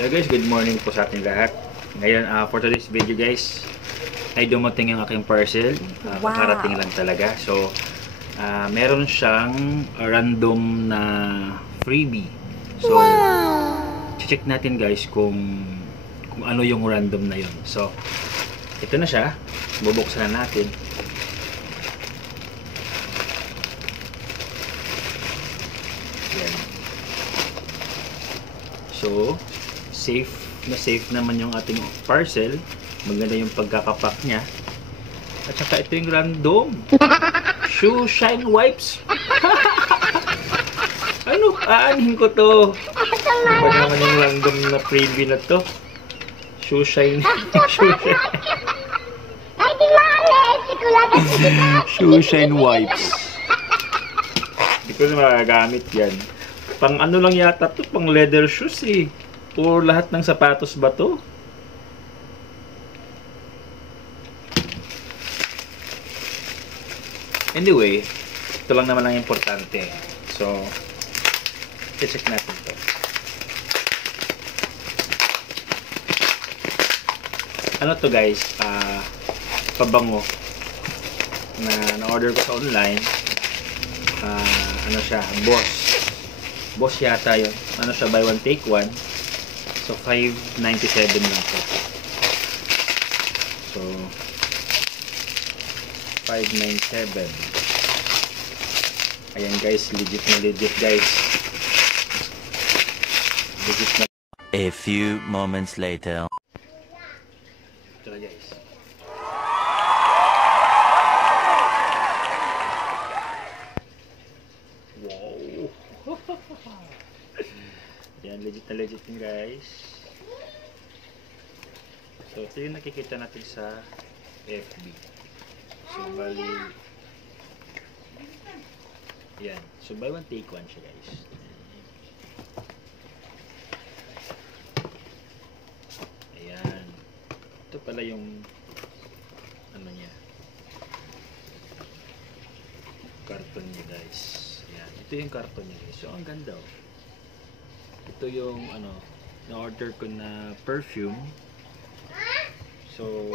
Hello guys, good morning po sa ating lahat. Ngayon, for today's video guys, ay dumating yung aking parcel. Kakarating lang talaga. So, meron siyang random na freebie. So, check natin guys kung ano yung random na yun. So, ito na siya. Bubuksan na natin. Yan. So, safe naman yung ating parcel. Maganda yung pagkakapak niya. At saka ito yung random shoe shine wipes. Ano? Aanhin ko to. Ano ba naman yung random na freebie na to? Shoe shine. Shoe shine wipes. Hindi ko na magagamit yan. Pang ano lang yata to, pang leather shoes eh. O lahat ng sapatos ba to? Anyway, ito lang naman ang importante. So, i-check natin to. Ano to guys? Pabango na na-order ko sa online. Ano siya? Boss yata yun. Ano siya? Buy one take one. So, $5.97 lang to. So, $5.97. Ayan guys, legit guys. Legit na. A few moments later. Ito na guys. Wow! Yan, legit na legit yun guys. So, ito yung nakikita natin sa FB. So, bali yan. So, buy one take one siya guys. Ayan. Ito pala yung ano niya. Karton niya guys. Ayan. Ito yung karton niya guys. So, ang ganda oh. Ito yung ano, na-order ko na perfume. So,